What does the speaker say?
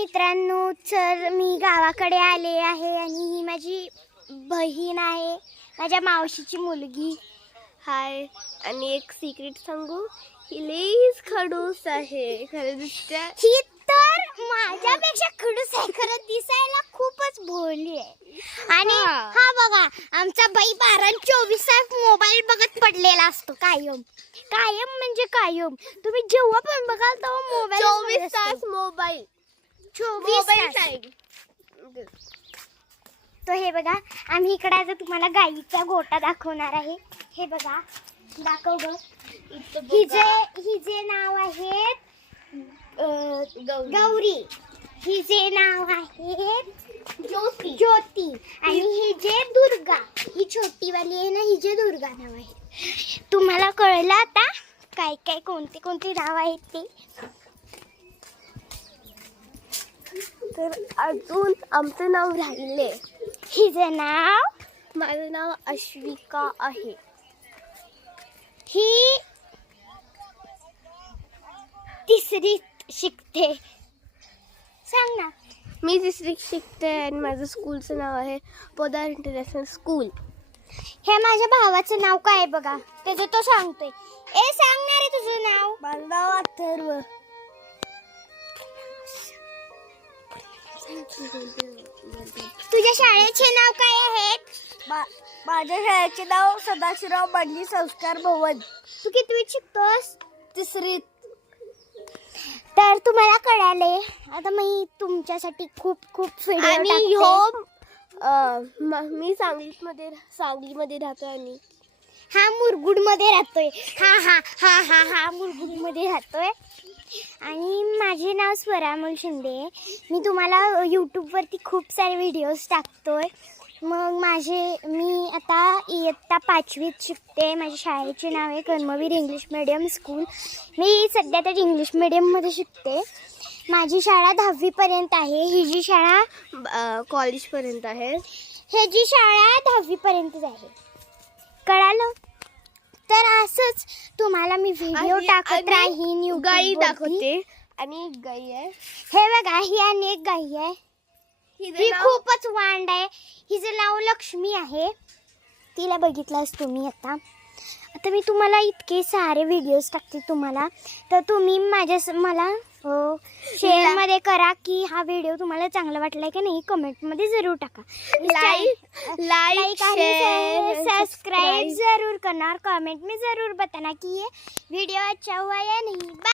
मित्रांनो, तर मी गावाकडे आले आहे आणि ही माझी बहीण आहे, माझ्या मावशीची मुलगी. हाय. आणि एक सिक्रेट सांगू, ही लईच खडूस आहे खरं दिसत्या. ही तर माझ्यापेक्षा खडूस आहे, खरं दिसायला खूपच भोळी आहे. आणि हा बघा, आमचा बाई 12-24 तास मोबाईल बघत पडलेला असतो. कायम कायम म्हणजे कायम. तुम्ही जेव्हा पण बघाल तेव्हा मोबाईल 24 तास मोबाईल. 24 तास. तो हे बघा, आम्ही इकडे आता तुम्हाला गाईचा गोठा दाखवणार आहे. हे बघा, दाखव ग. हिचे नाव आहे गौरी. हिचे नाव आहे ज्योती. आणि हिचे दुर्गा. ही छोटीवाली आहे ना, हिचे दुर्गा नाव आहे. तुम्हाला कळलं आता काय काय कोणते कोणते नाव आहेत ते. तर अजून आमचं नाव राहिले. हिचं नाव, माझं नाव अश्विका आहे. ही तिसरीत शिकते. सांग ना. मी तिसरी शिकते आणि माझं स्कूलचं नाव आहे पोदार इंटरनॅशनल स्कूल. हे माझ्या भावाचं नाव काय आहे बघा, त्याचं तो सांगतोय. ए सांगणार आहे तुझं नाव. माझं नाव अथर्व. तुझ्या शाळेचे नाव काय आहेत? माझ्या शाळेचे नाव सदाशिवराव बंडी संस्कार भवन. तू कितवीत शिकतोस? तिसरीत. तर तुम्हाला कळाले आता मी तुमच्यासाठी खूप खूप व्हिडिओ आणि टाकते. मी सांगलीमध्ये राहतोय. आणि हा मुरगुडमध्ये राहतोय. हा मुरगुडमध्ये राहतोय. आणि माझे नाव स्वरामल शिंदे. मी तुम्हाला यूट्यूबवरती खूप सारे व्हिडिओज टाकतोय. मग मी आता इयत्ता 5वीत शिकते. माझ्या शाळेचे नाव आहे कर्मवीर इंग्लिश मीडियम स्कूल. मी सध्या तर इंग्लिश मीडियममध्ये शिकते. माझी शाळा 10वीपर्यंत आहे. ही जी शाळा कॉलेजपर्यंत आहे. हे जी शाळा 10वीपर्यंतच आहे. कळालं? तर असंच तुम्हाला मी व्हिडिओ टाकत राहीन. गाई दाखवते. आणि गाई आहे. हे बघा, ही आणि एक गाई आहे. ही खूपच वांड आहे. हिचं नाव लक्ष्मी आहे. तिला बघितलंच तुम्ही. आता मी तुम्हाला इतके सारे व्हिडिओज टाकते तुम्हाला. तर तुम्ही मला शेअरमध्ये करा की हा व्हिडिओ तुम्हाला चांगला वाटलाय की नाही. कमेंटमध्ये जरूर टाका. लाइक शेयर सब्सक्राइब जरूर करना और कमेंट में जरूर बताना कि ये वीडियो अच्छा हुआ या नहीं.